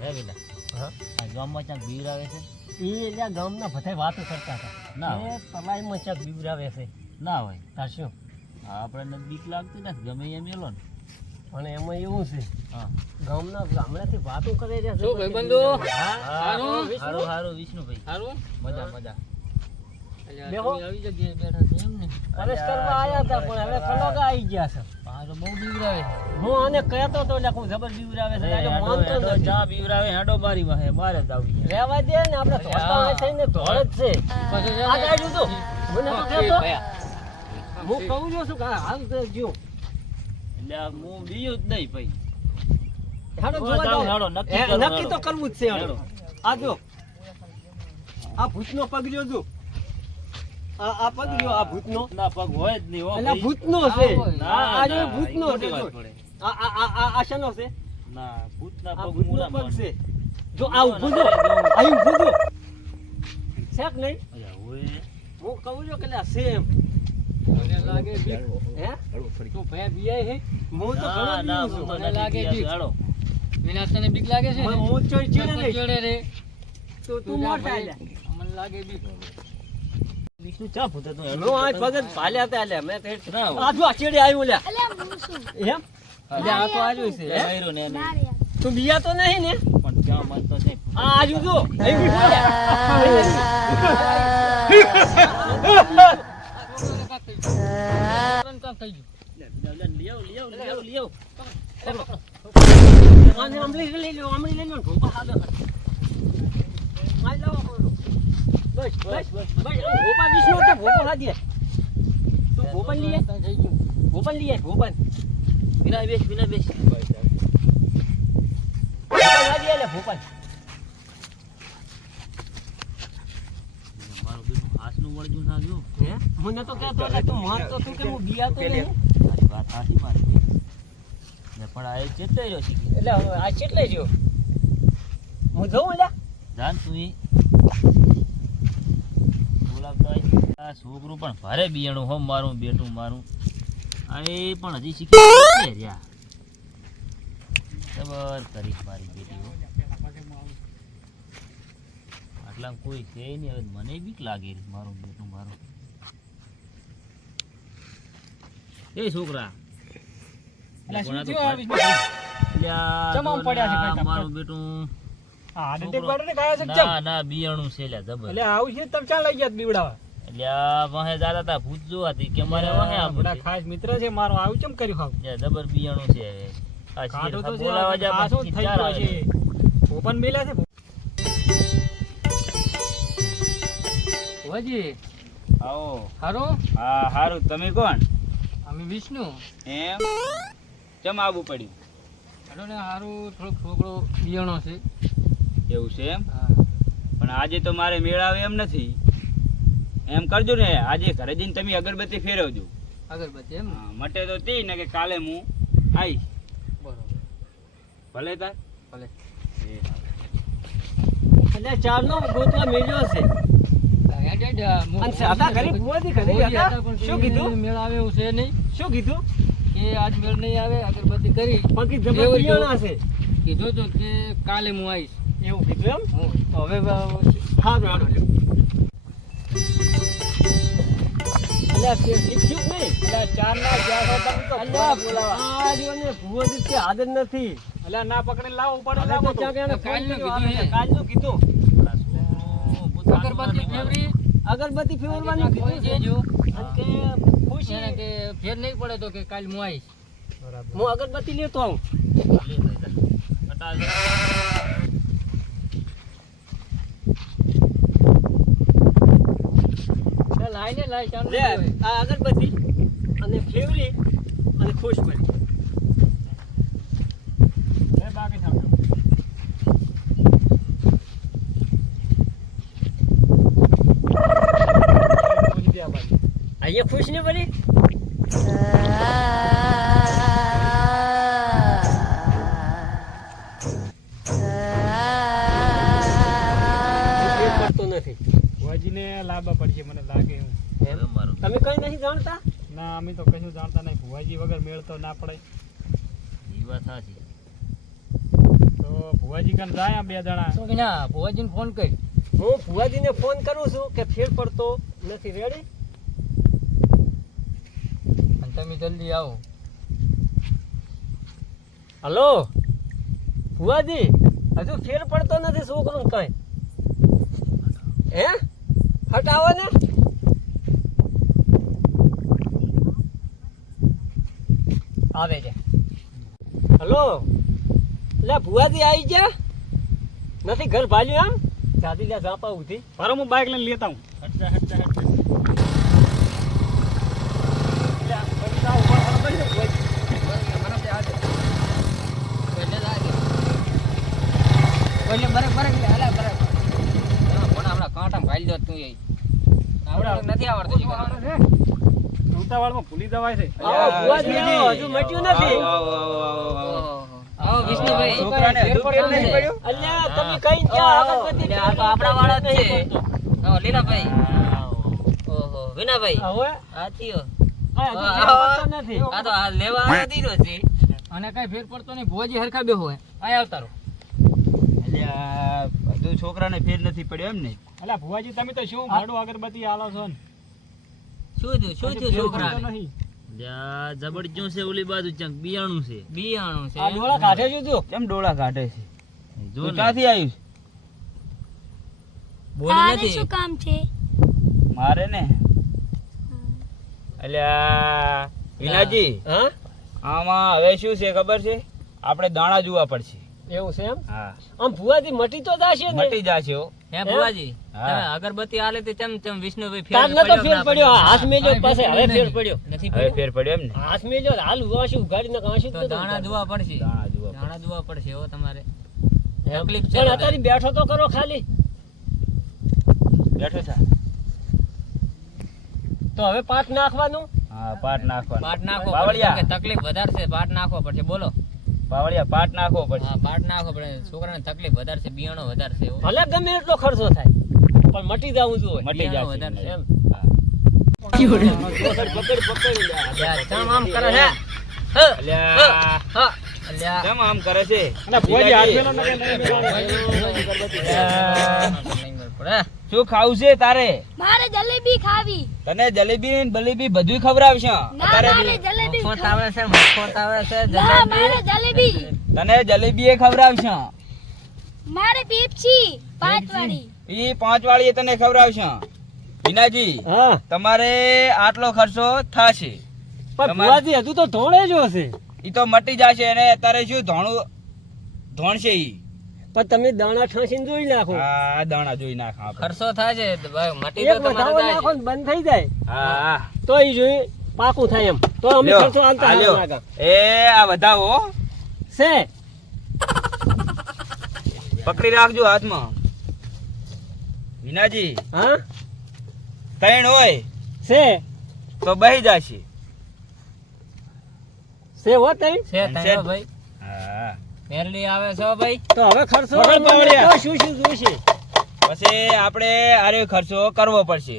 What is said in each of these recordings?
હે બેટા હા આ ગામમાં ક્યાંક બીવરાવે છે એ એટલે ગામના બધા વાતો કરતા હતા ના એ તલાઈમાં ક્યાંક બીવરાવે છે ના હોય તાર શું આપણને બીક લાગતી નથી ગમે એમ મેલો ને અને એમાં એવું છે હા ગામના ગામડાથી વાતો કરે છે શું ભાઈબંધો? હા હારું વિષ્ણુ? હારું હારું વિષ્ણુભાઈ સારું મજા મજા બેહો. તમે આવી જગ્યાએ બેઠા છે એમ ને પરેશ કરવા આયા હતા પણ હવે કલોગા આવી ગયા છે આ તો બહુ બીવરાવે છે. હું આને કહેતો તો એટલે હું જબર બીવરાવે છે એટલે માનતો નથી ચા બીવરાવે હેડો બારી વાહે બારે જ આવી ગયા રહેવા દે ને આપણે ધોળતા હોય થઈને ધોળ જ છે પછી છે આ ને- ગાડ્યું તો મને તો કહેતો ભયા. હું કહું છું શું કે હાલ તો જો એટલે આ હું બીયું જ નહીં ભાઈ હેડો હવે જોવા જાઓ, જાઓ. હેડો, નક્કી એ, કરો, નક્કી હેડો. તો કરવું જ છે હેડો હેડો. આ જો આ ભૂતનો પગ જો જો આ પગ જો આ ભૂતનો ના પગ હોય જ નહીં હો એટલે ભાઈ. ભૂતનો છે ના, આ જો ના, ભૂતનો ઈ છે ખોટી જો. વાત પડે. આ શેનો છે ના ભૂતના આ પગ ભૂતનો મુના પગ માનું. છે જો આ ઊભું જો આ ઊભું જો છે કે નહીં અલ્યા, હોય. હું કહું છું કે લે છે એમ મને લાગે બીક. હે તું ભયા બીયાય છે? હું તો ઘણો ના, ના, બીવું હું તો છું મને નથી લાગે બીયા બીક. છું, હેડો. વિનાશ તને બીક લાગે છે ને? હું ચીડે નહીં ચડે રે. તું મોટા લે મને લાગે બીક. વિષ્ણુ ચા ફૂટે તું હેડો. હું આ પગ જ ભાલ્યા હતા લે મેં તો ના હોય. આ જો આ ચીડે આવ્યું લે અલ્યા હું શું એમ એટલે આ તો આજુ છે. એ બૈરું ને એને. ના રે યાર. તું બીયા તો નહીં ને પણ ચા માનતો છે. આ આજુ જો આવ્યું જો લે. કામ થઈ ગયું. લઈ આવો. આને આમલી લઈ લો આમલી લઈ લો ને ભોપા આગળ આ લાવો બોલો બસ બસ બસ ભોપા વિષ્ણુ કે ભોપા હાદીએ તું ભોપા લઈએ કામ થઈ ગયું. ભોપા લઈએ ભોપા વિના બેસ ભોપા હાદીએ લે ભોપા મારું બેટું હાસનું વળજું ના જો. હે મને તો કહેતો એટલે તું માનતો તું કે હું બિયા તો નહીં તારી વાત હાચી મારી. ને પણ આ એક ચેતાઈ રહ્યો છે. એટલે હવે આ કેટલે રહ્યો હું જઉં લે જાન તું ઈ. બોલાવતો હોય. આ છોકરું પણ ભારે બિયાણું હો મારું બેટું મારું. આ એ પણ હજી શીખી નથી રહ્યા. જબર કરી મારી બેટી હો. આટલામાં કોઈ છે નહીં હવે મને બીક લાગે છે મારું બેટું મારું. એ છોકરા એટલે શું કોના તો થયું આ વિષ્ણુ? લ્યા, ચમ આમ પડ્યા છે આ ભાઈ તમે? મારું બેટું આ છોકરો- બાટે ખાયા છે કે કેમ? ના ના બિયાણું છે લ્યા જબર. એટલે આવું છે તમે ચાલ લઈ ગયા બીવડાવા. એટલે આ વાહે જાતા તા ભૂત જોવા હતી કે મારે વાહે આ આપવું બધા છે. ખાસ મિત્ર છે મારો આવું કેમ કર્યું હાવ? લ્યા, જબર બિયાણું છે હવે. આ કાઢો શેર તો છે, બોલાવા જા પાછો પછી થઈ ચાર ગયો આવે. છે. ઓપન મેલ્યા છે ભુવાજી, આવો. હારો હા હારું તમે કોણ? અમે વિષ્ણુ. એમ ચમ આવવું પડ્યું? હાલો ને હારું થોડોક છોકરો બિયાણો છે. એવું છે એમ? હા. પણ આજે તો મારે મેળ આવે એમ નથી. એમ કરજો ને આજે ઘરે જઈને તમે અગરબત્તી ફેરવજો. અગરબત્તી એમ ને? હા, મટે તો તે ને કે કાલે હું આવીશ. બરોબર. ભલે તાર ભલે. એટલે ચારનો ગોતવા મેલ્યો છે હેડ હેડ, અને સાદા ઘરે ભુવાજી ઘરે ભુવાજી હતા? હતા પણ શું કોઈ કીધું? મેળ આવે એવું છે નહીં શું કીધું કે આજ મેળ નહીં આવે. અગરબત્તી કરી બાકી જબર એવું બિયાણા છે કીધું તો કે કાલે હું આવીશ. એવું કીધું એમ હું તો હવે હારું હાલો લ્યો અલ્યા તે શીખ્યું જ નહીં એટલે ચારના ગયા હતા તમે તો અલ્યા બોલાવા. આ રહ્યોને ભુવાજી કે આદત નથી અલ્યા ના પકડીને લાવો પડે હવે લાવો તો તો. ક્યાંક એને ફોન કાલનું કર્યો, કીધું આવે છે. કાલનું કીધું અગરબત્તી ફેવરી અગરબત્તી ફેરવવાનું કીધું છે દેજો. અને કે ખુશ એને કે ફેર નહીં પડે તો કે કાલ હું આવીશ. હું અગરબત્તી લેતો આવું લાઈને લાઈ ચાલુ લે આ અગરબત્તી અને ફેવરી અને ખુશ પડી બાકી સાંભળો. અહીંયા ખુશ ને પડી ફેર પડતો નથી ભુવાજીને લાંબા પડશે મને લાગે એવું. તમે કઈ નહીં જાણતા ના અમે તો કશું જાણતા નહીં. ભુવાજી વગર મેળ તો ના પડે. ઈ વાત સાચી. તો ભુવાજી શું કે ના ભુવાજીને ફોન કરી હું ભુવાજીને ફોન કરું છું કે ફેર પડતો નથી. રેડી? અને તમે જલ્દી આવો. હલો ભુવાજી, હજુ ફેર પડતો નથી છોકરું કઈ. હે હટાવો ને. આવે છે. હલો એટલે ભુવાજી આવી ગયા નથી? ઘર ભાલ્યું આમ જાદી લ્યા ઝાપા ઉધી. મારો હું બાઇક લઈને લેતા હું. હટતા હટતા હટતા કોઈને બરક બરક લે, હાલે બરક. પણ હમણાં કાંટામાં ઘાલી દો તું એ. આવડતું નથી આવડતું જી કરવાનું. ઉતાવળમાં ભૂલી જવાય છે. આવો ભુવાજી આવો, હજુ મટ્યું નથી. આવો વિષ્ણુભાઈ. છોકરાને હજુ ફેર નહીં પડ્યો? અલ્યા તમે કઈ ક્યાં અગરબત્તી આ તો આપણા વાળા જ છે. આવો લીલાભાઈ. આવો. ઓહો વિનાભાઈ. હવે આથીઓ. કઈ હજુ ફેર પડતો નથી. આ તો આ લેવા આવ્યો દીનો છે. અને કઈ ફેર પડતો નહીં. ભુવાજી હરખા બેહો હોય. આય આવતારો. અલ્યા બધું છોકરાને ફેર નથી પડ્યો એમ ને? અલ્યા ભુવાજી તમે તો શું ભાડું અગરબત્તી આલો છો ને? શું થયું છોકરાને? લ્યા જબરજસ્ત છે ઓલી બાજુ ચંક બિયાણું છે. બિયાણું છે. આ ડોળા કાઢે છે તું? કેમ ડોળા કાઢે છે? જો તું ને. ક્યાંથી આવ્યું? બોલી તારે નથી. શું કામ છે? મારે ને અલ્યા વિનાજી, હા આમાં હવે શું છે ખબર છે? આપણે દાણા જોવા પડશે. એવું છે એમ? હા, આમ ભુવાજી મટી તો જાશે ને? મટી જશે હો. હે ભુવાજી. હા. તમે અગરબત્તી આલે તે ચમ વિષ્ણુભાઈ તાર નતો ફેર પડ્યો. હાથ મેલ્યો પાસે હવે ફેર પડ્યો. નથી હવે પડ્યો. ફેર પડ્યો એમ ને? હાથ મેલ્યો હાલ ઉવાશું ઉઘાડીને કાશું તો દાણા જોવા પડશે. દાણા જોવા દાણા જોવા પડશે હો તમારે. એમ. તકલીફ છે પણ વધારે. અત્યારે બેઠો તો કરો ખાલી. બેઠો છે. તો હવે પાટ નાખવાનું. હા, પાટ નાખવાનો. પાટ નાખવો પડશે. બાવળિયા, કેમ કે તકલીફ વધારે છે. પાટ નાખવો પડશે. બોલો. બાવળિયા, પાટ નાખવો પડશે. હા પાટ નાખવો પડે. છોકરાને તકલીફ વધારે છે. બિયાણો વધારે છે. એવું. ભલે ગમે એટલો ખર્ચો થાય પણ મટી જવું જોઈએ. મટી બિયાણો જશે. વધારે છે. એમ. હા. પકડ પકડ લે. અલ્યા, ચમ આમ કરે છે? હ, અલ્યા, હ, અલ્યા. કેમ આમ કરે છે? અને ભુવાજી હાથ મેલો વિનાજી, નહીં મેળ પડે. શું ખાવું છે તારે? મારે જલેબી ખાવી. તને જલેબી ને બલેબી બધુંય ખવડાવશે. ના મારે જલેબી મફત ખાવી. આવે છે. મફત આવે છે. ના જલેબી. મારે જલેબી. તને જલેબી એ ખવડાવશે. મારે પેપ્સી 5 વાળી. ઈ 5 વાળી તને ખવડાવશે. વિનાજી, હા તમારે આટલો ખર્ચો થશે. પણ ભુવાજી હજુ તો ધોળે જ હશે. ઈ તો મટી જશે. અને અત્યારે શું ધોણશે ઈ? પણ તમે દાણા ઠાંસીને જોઈ નાખો. આ દાણા જોઈ નાખ આપણે. ખર્ચો થાય છે. ભાઈ, મટી એક તો તમારે વધાવો જાય નાખો છે. ને બંધ થઈ જાય હા, તો ઈ જોઈ પાકું થાય એમ. તો અમે લ્યો, ખર્ચો હાલતા આ લ્યો. લાગા એ આ વધાવો હો. છે. પકડી રાખજો હાથમાં. વિનાજી, હા 3 હોય છે તો બહી જશે. છે હો તઈ. છે તને હો ભાઈ. હા, મેરડી આવે છે હો ભાઈ. તો હવે ખર્ચો પકડ પાવડિયા. તો શું શું જોઈશે? પછી આપણે આરે ખર્ચો કરવો પડશે.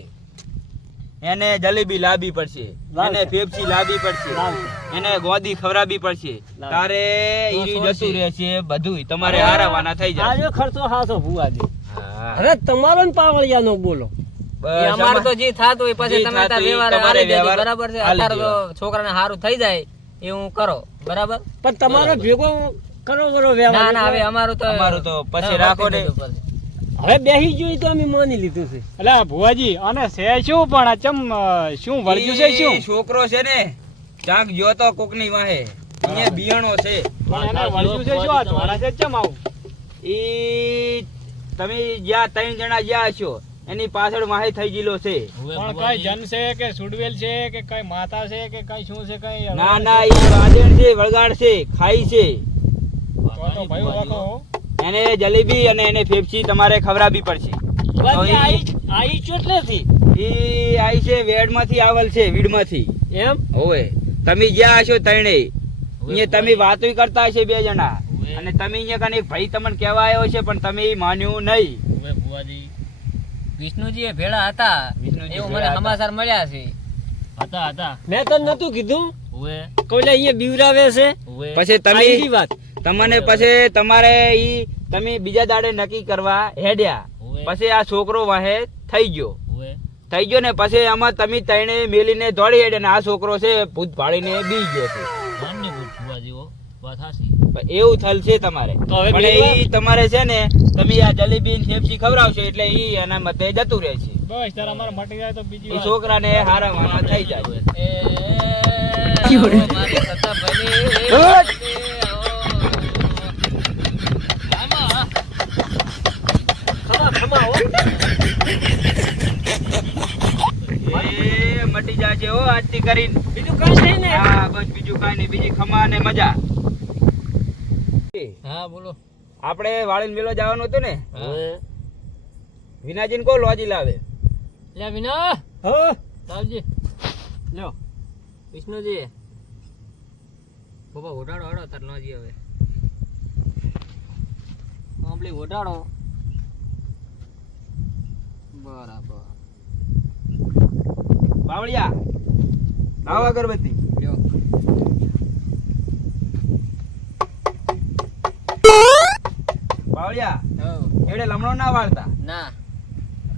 એને જલેબી લાવવી પડશે, લાવશે. એને પેપ્સી લાવવી પડશે, લાવશે. એને ગોદી ખવડાવવી પડશે. લાવશે. તારે તો ઈ શું જતું છે? રહેશે બધુંય. તમારે હારાવાના થઈ આ જશે. જો ખર્ચો હાસો ભુવાજી. હા. અરે તમારો ને પાવળિયાનો બોલો. એ અમારે તો જે થાતું હોય પછી જે તમે તાર થાતું ઈ વ્યવહારે તમારે હાલી દેજો. વ્યવહાર બરાબર છે. હાલી અત્યારે તો છોકરાને સારું થઈ જાય એવું કરો. બરાબર. પણ તમારો ભેગો કરો બરો વ્યવહાર. ના ના હવે અમારું તો પછી રાખો ને. હવે બેહી જોઈ તો અમે માની લીધું છે. એટલે ભુવાજી અને છે શું પણ આ ચમ શું વળગ્યું છે શું ઈ છોકરો છે ને ચાંક ગયો તો કોકની વાહે. અહીંયા બિયાણો છે. પણ એને વળગ્યું છે શું આ ધોળા છે ચમ આવું ઈ તમે જ્યાં 3 જણા જ્યાં હશો એની પાછળ વાહે થઈ ગયેલો છે. પણ કઈ જન છે કે સુડવેલ છે કે કઈ માતા છે કે કઈ શું છે કઈ ના ના ઈ વાદળ છે, વળગાડ છે, ખાઈ છે. તો ભાઈ વાકો એને જલેબી અને એને પેપ્સી તમારે ખવડાવવી પડશે. ભુવાજી આઈ ચોટલેથી ઈ આઈ છે વેડમાંથી આવેલ છે, વીડમાંથી. એમ. હોવે તમે જ્યાં હશો ત્રણેય અહીંયા તમે વાતોય કરતા હશે 2 જણા. અને તમે અહીંયા કને એક ભાઈ તમને કહેવા આવ્યો છે પણ તમે ઈ માન્યું નહીં. હવે ભુવાજી વિષ્ણુજી એ ભેળા હતા વિષ્ણુજી એવું ભેળા મને હતા. સમાચાર મળ્યા છે. હતા મેં તને નતું કીધું હવે કોઈને અહીંયા બીવરાવે છે. હવે પછી આ ઈની તમે વાત. તમને પછી તમારે ઈ તમે બીજા દાડે નક્કી કરવા હેડ્યા ઓવે. પછી આ છોકરો વાહે થઈ ગયો ઓવે. ને પછી આમાં તમે તઈને મેલીને દોડી હેડ્યા ને આ છોકરો છે ભૂત ભાળીને બી ગયો છે માન્ય ભૂત ફુવા જેવો વાત હાચી. પણ એવું થલ છે તમારે તો હવે પણ બીજું ઈ તમારે છે ને તમે આ જલેબી ને ફેફસી ખવડાવશો એટલે ઈ એના મતે જતું રહે છે બસ તારા અમારે મટી જાય તો બીજી એ વાત. છોકરાને હારા વાના થઈ જાય મારી સત્તા ભલી. ખમા હો. એ મટી જાય છે હો આજથી કરીને બીજું કાંઈ નહીં ને? હા બસ બીજું કાંઈ નહીં બીજી ખમા ને મજા હા બોલો. આપણે વાળીને મેલો જવાનું હતું ને ઓવે. વિનાજીને કો લોજી લાવે લે વિના હા. સાવજી લ્યો. વિષ્ણુજી બાબા ઓઢાડો હડો તાર લોજી હવે આંબલી ઓઢાડો. બરાબર બાવળિયા લાવો અગરબત્તી લ્યો. બાવળિયા હઉ. એવડે લમણો ના વાળતા ના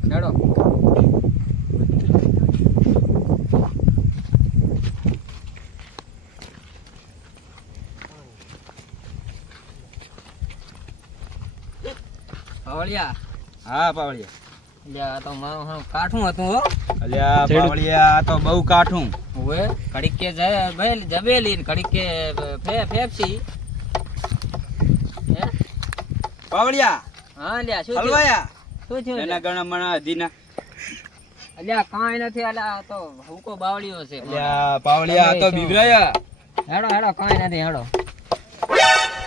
ચડો. પાવળિયા હા પાવળિયા લે આ તો મારું હારું કાઠું હતું હો. અલ્યા પાવળિયા આ તો બહુ કાઠું હવે ઘડીક કે જબેલી ને ઘડીક કે ફેફસી. હે પાવળિયા હા લ્યા શું થયું? હલવાયા શું થયું એના લ્યા? ગણા મણા અધીના અલ્યા કાંઈ નથી. અલ્યા આ તો હુકો બાવળીઓ છે. અલ્યા પાવળિયા આ તો બીવરાયા હેડો હેડો કાંઈ નથી હેડો.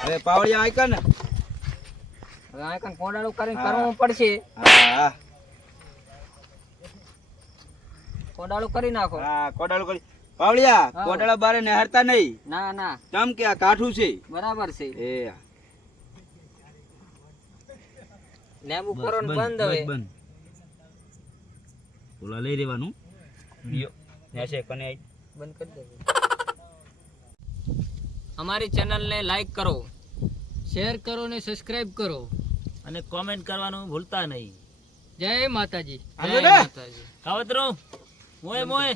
હવે પાવળિયા આયકા ને હવે આ કાંઈ કોડાળું કરીને કરવું પડશે. હા કોડાળું કરી નાખો. હા કોડાળું કરી પાવળિયા હા. કોડાળા બારે નહેરતા નહીં ના ના કેમ કે આ કાઠું છે બરાબર છે. એ લેબુ કરો ને બંધ હવે. ઓલા લઈ રેવાનું નેસે કને બંધ કરી દેજો. અમારી ચેનલને લાઈક કરો, શેર કરો ને સબસ્ક્રાઇબ કરો. અને કોમેન્ટ કરવાનું ભૂલતા નહીં. જય માતાજી. હાલો જય ને? માતાજી. કાવતરો મોય મોય